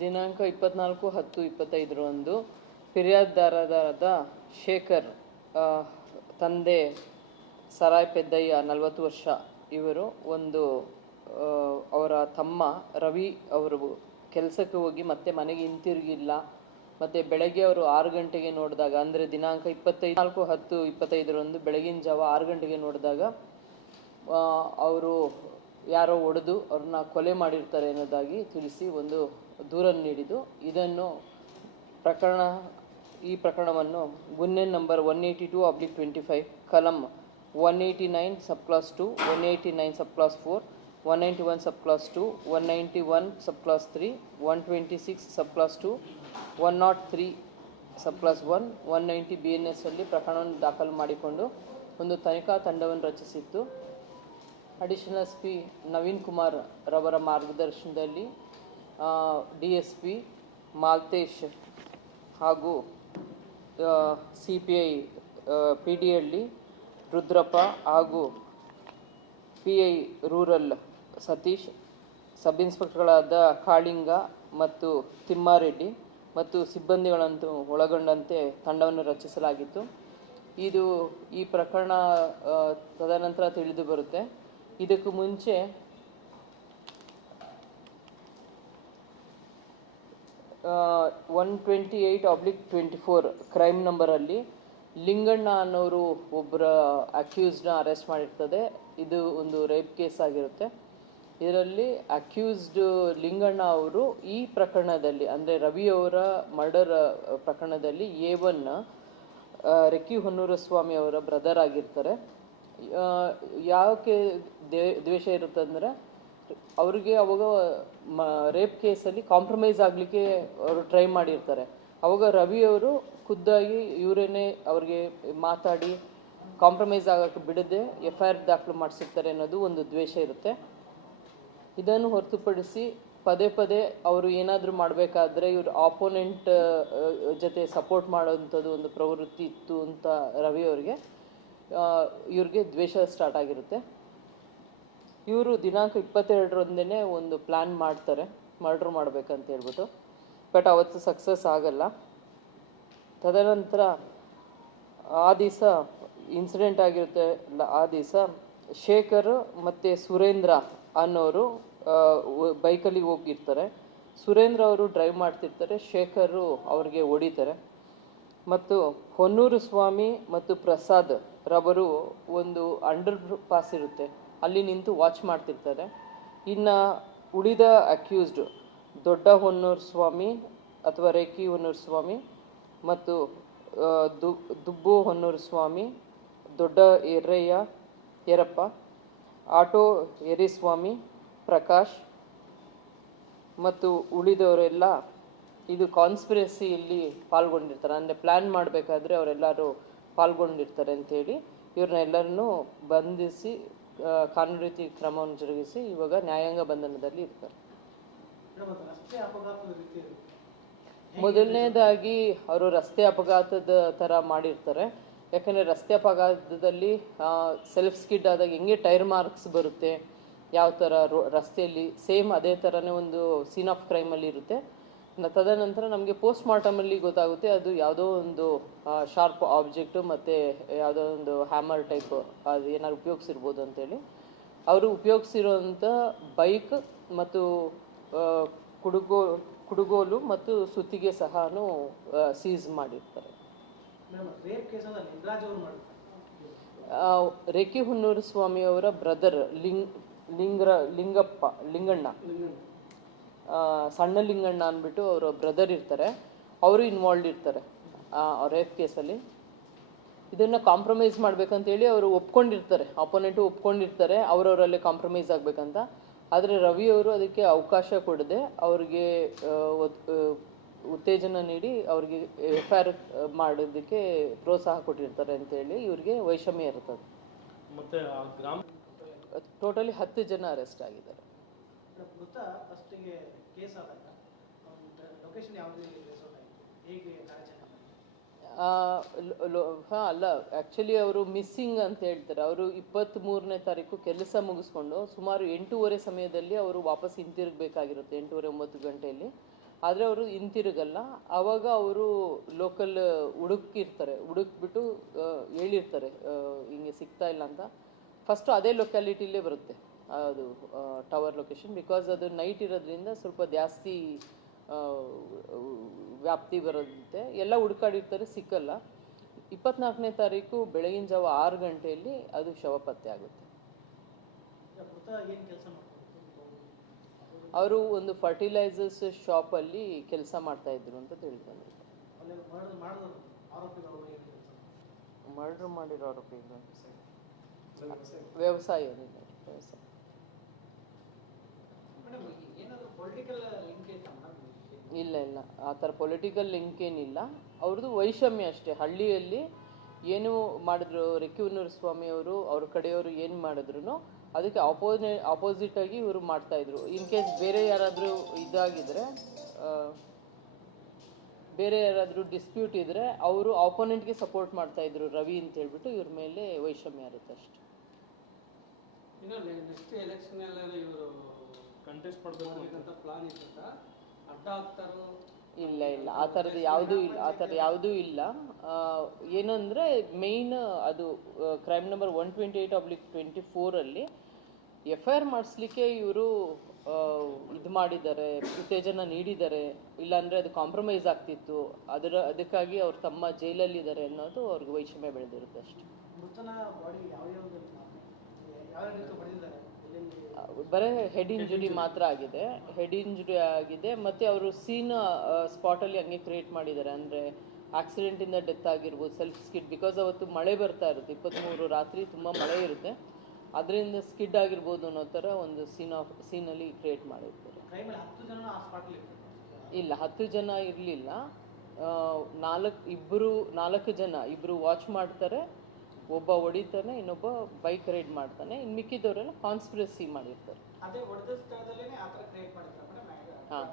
ದಿನಾಂಕ ಇಪ್ಪತ್ನಾಲ್ಕು ಹತ್ತು ಇಪ್ಪತ್ತೈದರಂದು ಫಿರ್ಯಾದಿದಾರರಾದ ಶೇಖರ್ ತಂದೆ ಸರಾಯ್ ಪೆದ್ದಯ್ಯ, ನಲವತ್ತು ವರ್ಷ, ಇವರು ಒಂದು ಅವರ ತಮ್ಮ ರವಿ ಅವರು ಕೆಲಸಕ್ಕೆ ಹೋಗಿ ಮತ್ತೆ ಮನೆಗೆ ಹಿಂತಿರುಗಿಲ್ಲ. ಮತ್ತು ಬೆಳಗ್ಗೆ ಅವರು ಆರು ಗಂಟೆಗೆ ನೋಡಿದಾಗ, ಅಂದರೆ ದಿನಾಂಕ ಇಪ್ಪತ್ತೈದು, ನಾಲ್ಕು ಹತ್ತು ಇಪ್ಪತ್ತೈದರಂದು ಬೆಳಗಿನ ಜಾವ ಆರು ಗಂಟೆಗೆ ನೋಡಿದಾಗ ಅವರು ಯಾರೋ ಒಡೆದು ಅವ್ರನ್ನ ಕೊಲೆ ಮಾಡಿರ್ತಾರೆ ಅನ್ನೋದಾಗಿ ತಿಳಿಸಿ ಒಂದು ದೂರನ್ನು ನೀಡಿದ್ದು. ಇದನ್ನು ಪ್ರಕರಣ, ಈ ಪ್ರಕರಣವನ್ನು ಗುನ್ನೆ number one eighty two oblique twenty five, ಕಲಂ one eighty nine sub clause two one eighty nine sub clause four, one ninety one sub clause two one ninety one sub clause three, one twenty six sub clause two one not three sub clause one one ninety B N S ಅಲ್ಲಿ ಪ್ರಕರಣವನ್ನು ದಾಖಲು ಮಾಡಿಕೊಂಡು ಒಂದು ತನಿಖಾ ತಂಡವನ್ನು ರಚಿಸಿತ್ತು. Additional S P Naveen Kumar ರವರ ಮಾರ್ಗದರ್ಶನದಲ್ಲಿ D S P Malthesh ಹಾಗೂ C P I P D Halli Rudrappa ಹಾಗೂ P I rural Satish, sub ಇನ್ಸ್ಪೆಕ್ಟರ್ಗಳಾದ Kalinga ಮತ್ತು ತಿಮ್ಮಾರೆಡ್ಡಿ ಮತ್ತು ಸಿಬ್ಬಂದಿಗಳಂತೂ ಒಳಗೊಂಡಂತೆ ತಂಡವನ್ನು ರಚಿಸಲಾಗಿತ್ತು. ಇದು ಈ ಪ್ರಕರಣ ತದನಂತರ ತಿಳಿದು ಬರುತ್ತೆ. ಇದಕ್ಕೂ ಮುಂಚೆ one twenty eight oblique twenty four crime ನಂಬರಲ್ಲಿ Linganna ಅನ್ನೋರು ಒಬ್ಬರ ಅಕ್ಯೂಸ್ಡ್ನ ಅರೆಸ್ಟ್ ಮಾಡಿರ್ತದೆ. ಇದು ಒಂದು ರೇಪ್ ಕೇಸ್ ಆಗಿರುತ್ತೆ. ಇದರಲ್ಲಿ ಅಕ್ಯೂಸ್ಡ್ ಲಿಂಗಣ್ಣ ಅವರು ಈ ಪ್ರಕರಣದಲ್ಲಿ, ಅಂದರೆ ರವಿ ಅವರ ಮರ್ಡರ್ ಪ್ರಕರಣದಲ್ಲಿ ಎ ಒನ್ ರೆಕ್ಕಿ ಹೊನ್ನೂರ ಸ್ವಾಮಿ ಅವರ ಬ್ರದರ್ ಆಗಿರ್ತಾರೆ. ಯಾಕೆ ದ್ವೇಷ ಇರುತ್ತೆ ಅಂದರೆ, ಅವ್ರಿಗೆ ಅವಾಗ ಮ ರೇಪ್ ಕೇಸಲ್ಲಿ ಕಾಂಪ್ರಮೈಸ್ ಆಗಲಿಕ್ಕೆ ಅವರು ಟ್ರೈ ಮಾಡಿರ್ತಾರೆ. ಅವಾಗ ರವಿ ಅವರು ಖುದ್ದಾಗಿ ಇವರೇನೇ ಅವ್ರಿಗೆ ಮಾತಾಡಿ ಕಾಂಪ್ರಮೈಸ್ ಆಗೋಕ್ಕೆ ಬಿಡದೆ ಎಫ್ ಐ ಆರ್ ದಾಖಲು ಮಾಡಿಸಿರ್ತಾರೆ ಅನ್ನೋದು ಒಂದು ದ್ವೇಷ ಇರುತ್ತೆ. ಇದನ್ನು ಹೊರತುಪಡಿಸಿ ಪದೇ ಪದೇ ಅವರು ಏನಾದರೂ ಮಾಡಬೇಕಾದ್ರೆ ಇವರು ಆಪೋನೆಂಟ್ ಜೊತೆ ಸಪೋರ್ಟ್ ಮಾಡೋವಂಥದ್ದು ಒಂದು ಪ್ರವೃತ್ತಿ ಇತ್ತು ಅಂತ ರವಿ ಅವರಿಗೆ ಇವ್ರಿಗೆ ದ್ವೇಷ ಸ್ಟಾರ್ಟ್ ಆಗಿರುತ್ತೆ. ಇವರು ದಿನಾಂಕ ಇಪ್ಪತ್ತೆರಡರಂದೇ ಒಂದು ಪ್ಲ್ಯಾನ್ ಮಾಡ್ತಾರೆ ಮರ್ಡ್ರ್ ಮಾಡ್ಬೇಕಂತ ಹೇಳ್ಬಿಟ್ಟು. ಬಟ್ ಅವತ್ತು ಸಕ್ಸಸ್ ಆಗಲ್ಲ. ತದನಂತರ ಆ ದಿವಸ ಇನ್ಸಿಡೆಂಟ್ ಆಗಿರುತ್ತೆ, ಆ ದಿವಸ ಶೇಖರ್ ಮತ್ತು ಸುರೇಂದ್ರ ಅನ್ನೋರು ಬೈಕಲ್ಲಿ ಹೋಗಿರ್ತಾರೆ. ಸುರೇಂದ್ರ ಅವರು ಡ್ರೈವ್ ಮಾಡ್ತಿರ್ತಾರೆ, ಶೇಖರು ಅವ್ರಿಗೆ ಹೊಡಿತಾರೆ. ಮತ್ತು ಹೊನ್ನೂರು ಸ್ವಾಮಿ ಮತ್ತು ಪ್ರಸಾದ್ ರವರು ಒಂದು ಅಂಡರ್ ಪಾಸ್ ಇರುತ್ತೆ. ಅಲ್ಲಿ ನಿಂತು ವಾಚ್ ಮಾಡ್ತಿರ್ತಾರೆ. ಇನ್ನು ಉಳಿದ ಅಕ್ಯೂಸ್ಡ್ ದೊಡ್ಡ ಹೊನ್ನೂರು ಸ್ವಾಮಿ ಅಥವಾ ರೇಖಿ ಹೊನ್ನೂರು ಸ್ವಾಮಿ ಮತ್ತು ದುಬ್ಬು ಹೊನ್ನೂರು ಸ್ವಾಮಿ, ದೊಡ್ಡ ಎರ್ರಯ್ಯ, ಯರಪ್ಪ ಆಟೋ ಎರಿಸ್ವಾಮಿ ಪ್ರಕಾಶ್ ಮತ್ತು ಉಳಿದವರೆಲ್ಲ ಇದು ಕಾನ್ಸ್ಪಿರಸಿಯಲ್ಲಿ ಪಾಲ್ಗೊಂಡಿರ್ತಾರೆ. ಅಂದರೆ ಪ್ಲ್ಯಾನ್ ಮಾಡಬೇಕಾದ್ರೆ ಅವರೆಲ್ಲರೂ ಪಾಲ್ಗೊಂಡಿರ್ತಾರೆ ಅಂತೇಳಿ ಇವ್ರನ್ನೆಲ್ಲರನ್ನೂ ಬಂಧಿಸಿ ಆ, ಕಾನೂನು ರೀತಿ ಕ್ರಮವನ್ನು ಜರುಗಿಸಿ ಇವಾಗ ನ್ಯಾಯಾಂಗ ಬಂಧನದಲ್ಲಿ ಇರ್ತಾರೆ. ಮೊದಲನೇದಾಗಿ ಅವರು ರಸ್ತೆ ಅಪಘಾತದ ಥರ ಮಾಡಿರ್ತಾರೆ. ಯಾಕಂದರೆ ರಸ್ತೆ ಅಪಘಾತದಲ್ಲಿ ಸೆಲ್ಫ್ ಸ್ಕಿಡ್ ಆದಾಗ ಹೆಂಗೆ ಟೈರ್ ಮಾರ್ಕ್ಸ್ ಬರುತ್ತೆ, ಯಾವ ಥರ ರೋ, ರಸ್ತೆಯಲ್ಲಿ ಸೇಮ್ ಅದೇ ಥರನೇ ಒಂದು ಸೀನ್ ಆಫ್ ಕ್ರೈಮಲ್ಲಿ ಇರುತ್ತೆ. ತದನಂತರ ನಮಗೆ ಪೋಸ್ಟ್ ಮಾರ್ಟಮಲ್ಲಿ ಗೊತ್ತಾಗುತ್ತೆ, ಅದು ಯಾವುದೋ ಒಂದು ಶಾರ್ಪ್ ಆಬ್ಜೆಕ್ಟು ಮತ್ತು ಯಾವುದೋ ಒಂದು ಹ್ಯಾಮರ್ ಟೈಪ್ ಅದು ಏನಾದ್ರು ಉಪಯೋಗಿಸಿರ್ಬೋದು ಅಂತೇಳಿ ಅವರು ಉಪಯೋಗಿಸಿರೋಂಥ ಬೈಕ್ ಮತ್ತು ಕುಡುಗೋ, ಕುಡುಗೋಲು ಮತ್ತು ಸುತ್ತಿಗೆ ಸಹ ಸೀಸ್ ಮಾಡಿರ್ತಾರೆ. ರೇಖಿ ಹುನ್ನೂರು ಸ್ವಾಮಿ ಅವರ ಬ್ರದರ್ ಲಿಂಗ್ ಲಿಂಗ್ರ ಲಿಂಗಪ್ಪ ಲಿಂಗಣ್ಣ. ಸಣ್ಣ ಲಿಂಗಣ್ಣ ಅಂದ್ಬಿಟ್ಟು ಅವರ ಬ್ರದರ್ ಇರ್ತಾರೆ. ಅವರು ಇನ್ವಾಲ್ವ್ ಇರ್ತಾರೆ ರೇಪ್ ಕೇಸಲ್ಲಿ ಇದನ್ನು ಕಾಂಪ್ರಮೈಸ್ ಮಾಡ್ಬೇಕಂತೇಳಿ ಅವರು ಒಪ್ಕೊಂಡಿರ್ತಾರೆ. ಅಪೋನೆಂಟು ಒಪ್ಕೊಂಡಿರ್ತಾರೆ ಅವರವರಲ್ಲೇ ಕಾಂಪ್ರಮೈಸ್ ಆಗಬೇಕಂತ. ಆದರೆ ರವಿ ಅವರು ಅದಕ್ಕೆ ಅವಕಾಶ ಕೊಡದೆ ಅವ್ರಿಗೆ ಉತ್ತೇಜನ ನೀಡಿ ಅವ್ರಿಗೆ ಎಫ್ ಐ ಆರ್ ಮಾಡೋದಕ್ಕೆ ಪ್ರೋತ್ಸಾಹ ಕೊಟ್ಟಿರ್ತಾರೆ ಅಂತ ಹೇಳಿ ಇವ್ರಿಗೆ ವೈಷಮ್ಯ ಇರ್ತದೆ. ಮತ್ತೆ ಆ ಗ್ರಾಮ ಟೋಟಲಿ ಹತ್ತು ಜನ ಅರೆಸ್ಟ್ ಆಗಿದ್ದಾರೆ. ಹಾಂ ಅಲ್ಲ ಆ್ಯಕ್ಚುಲಿ ಅವರು ಮಿಸ್ಸಿಂಗ್ ಅಂತ ಹೇಳ್ತಾರೆ. ಅವರು ಇಪ್ಪತ್ತ್ಮೂರನೇ ತಾರೀಕು ಕೆಲಸ ಮುಗಿಸ್ಕೊಂಡು ಸುಮಾರು ಎಂಟೂವರೆ ಸಮಯದಲ್ಲಿ ಅವರು ವಾಪಸ್ ಹಿಂತಿರುಗಬೇಕಾಗಿರುತ್ತೆ ಎಂಟೂವರೆ ಒಂಬತ್ತು ಗಂಟೆಯಲ್ಲಿ. ಆದರೆ ಅವರು ಹಿಂತಿರುಗಲ್ಲ. ಆವಾಗ ಅವರು ಲೋಕಲ್ ಹುಡುಕಿರ್ತಾರೆ ಹುಡುಕ್ಬಿಟ್ಟು ಹೇಳಿರ್ತಾರೆ ಹಿಂಗೆ ಸಿಗ್ತಾ ಇಲ್ಲ ಅಂತ. ಫಸ್ಟು ಅದೇ ಲೊಕ್ಯಾಲಿಟಿಲೇ ಬರುತ್ತೆ, ಅದು ಟವರ್ ಲೊಕೇಶನ್ ಬಿಕಾಸ್ ಅದು ನೈಟ್ ಇರೋದ್ರಿಂದ ಸ್ವಲ್ಪ ಜಾಸ್ತಿ ವ್ಯಾಪ್ತಿ ಬರುತ್ತೆ. ಎಲ್ಲ ಹುಡುಕಾಡಿರ್ತಾರೆ, ಸಿಕ್ಕಲ್ಲ. ಇಪ್ಪತ್ನಾಲ್ಕನೇ ತಾರೀಕು ಬೆಳಗಿನ ಜಾವ ಆರು ಗಂಟೆಯಲ್ಲಿ ಅದು ಶವ ಪತ್ತೆ ಆಗುತ್ತೆ ಈಗ ಮೃತ ಏನು ಕೆಲಸ ಮಾಡ್ತಾರೆ ಅವರು ಒಂದು ಫರ್ಟಿಲೈಸರ್ಸ್ ಶಾಪಲ್ಲಿ ಕೆಲಸ ಮಾಡ್ತಾ ಇದ್ರು ಅಂತ ಕೆಲಸ ಮರ್ಡರ್ ಮಾಡಿರೋ ಆರೋಪಿಗಳು. ವ್ಯವಸಾಯ. ಇಲ್ಲ ಇಲ್ಲ. ಆ ಥರ ಪೊಲಿಟಿಕಲ್ ಲಿಂಕ್ ಏನಿಲ್ಲ. ಅವ್ರದ್ದು ವೈಷಮ್ಯ ಅಷ್ಟೇ. ಹಳ್ಳಿಯಲ್ಲಿ ಏನು ಮಾಡಿದ್ರು ರೆಕ್ಯೂನೂರ್ ಸ್ವಾಮಿ ಅವರು ಅವ್ರ ಕಡೆಯವರು ಏನು ಮಾಡಿದ್ರು ಅದಕ್ಕೆ ಅಪೋಸಿ ಅಪೋಸಿಟ್ ಆಗಿ ಇವರು ಮಾಡ್ತಾ ಇದ್ರು. ಇನ್ ಕೇಸ್ ಬೇರೆ ಯಾರಾದರೂ ಇದಾಗಿದ್ರೆ ಆ, ಬೇರೆ ಯಾರಾದರೂ ಡಿಸ್ಪ್ಯೂಟ್ ಇದ್ರೆ ಅವರು ಆಪೋನೆಂಟ್ಗೆ ಸಪೋರ್ಟ್ ಮಾಡ್ತಾ ಇದ್ರು ರವಿ ಅಂತ ಹೇಳ್ಬಿಟ್ಟು ಇವ್ರ ಮೇಲೆ ವೈಷಮ್ಯ ಇರುತ್ತೆ ಅಷ್ಟೇ. ಇನ್ನು ನೆಕ್ಸ್ಟ್ ಎಲೆಕ್ಷನ್ ಎಲ್ಲ ಇವರು ಕಂಟೆಸ್ಟ್ ಮಾಡಬೇಕು ಅಂತ ಪ್ಲಾನ್ ಇತ್ತ ಅಡ್ಡ ಆಗ್ತಾರೋ ಇಲ್ಲ ಇಲ್ಲ. ಆ ಥರದ್ದು ಯಾವುದೂ ಇಲ್ಲ. ಆ ಥರ ಯಾವುದೂ ಇಲ್ಲ. ಏನಂದರೆ ಏನಂದ್ರೆ ಮೇಯ್ನ್ ಅದು crime number one twenty eight oblique twenty ಫೋರಲ್ಲಿ F I R ಮಾಡಿಸ್ಲಿಕ್ಕೆ ಇವರು ಇದು ಮಾಡಿದ್ದಾರೆ ಉತ್ತೇಜನ ನೀಡಿದ್ದಾರೆ. ಇಲ್ಲಾಂದ್ರೆ ಅದು ಕಾಂಪ್ರಮೈಸ್ ಆಗ್ತಿತ್ತು. ಅದರ ಅದಕ್ಕಾಗಿ ಅವ್ರ ತಮ್ಮ ಜೈಲಲ್ಲಿದ್ದಾರೆ ಅನ್ನೋದು ಅವ್ರಿಗೆ ವೈಷಮ್ಯ ಬೆಳೆದಿರುತ್ತೆ ಅಷ್ಟೇ. ಬರೇ ಹೆಡ್ ಇಂಜುರಿ ಮಾತ್ರ ಆಗಿದೆ. ಹೆಡ್ ಇಂಜುರಿ ಆಗಿದೆ. ಮತ್ತೆ ಅವರು ಸೀನ್ ಸ್ಪಾಟಲ್ಲಿ ಹಂಗೆ ಕ್ರಿಯೇಟ್ ಮಾಡಿದ್ದಾರೆ. ಅಂದರೆ ಆಕ್ಸಿಡೆಂಟಿಂದ ಡೆತ್ ಆಗಿರ್ಬೋದು ಸೆಲ್ಫ್ ಸ್ಕಿಡ್ ಬಿಕಾಸ್ ಅವತ್ತು ಮಳೆ ಬರ್ತಾ ಇರುತ್ತೆ. ಇಪ್ಪತ್ತ್ಮೂರು ರಾತ್ರಿ ತುಂಬ ಮಳೆ ಇರುತ್ತೆ. ಅದರಿಂದ ಸ್ಕಿಡ್ ಆಗಿರ್ಬೋದು ಅನ್ನೋ ಥರ ಒಂದು ಸೀನ್ ಆಫ್ ಸೀನಲ್ಲಿ ಕ್ರಿಯೇಟ್ ಮಾಡಿರ್ತಾರೆ. ಇಲ್ಲ ಹತ್ತು ಜನ ಇರಲಿಲ್ಲ. ನಾಲ್ಕು ಇಬ್ಬರು ನಾಲ್ಕು ಜನ ಇಬ್ಬರು ವಾಚ್ ಮಾಡ್ತಾರೆ ಒಬ್ಬ ಹೊಡಿತಾನೆ ಇನ್ನೊಬ್ಬ ಬೈಕ್ ರೈಡ್ ಮಾಡ್ತಾನೆ. ಇನ್ನು ಮಿಕ್ಕಿದವರೆಲ್ಲ ಕಾನ್ಸ್ಪಿರಸಿ ಮಾಡಿರ್ತಾರೆ. ಹಾಂ.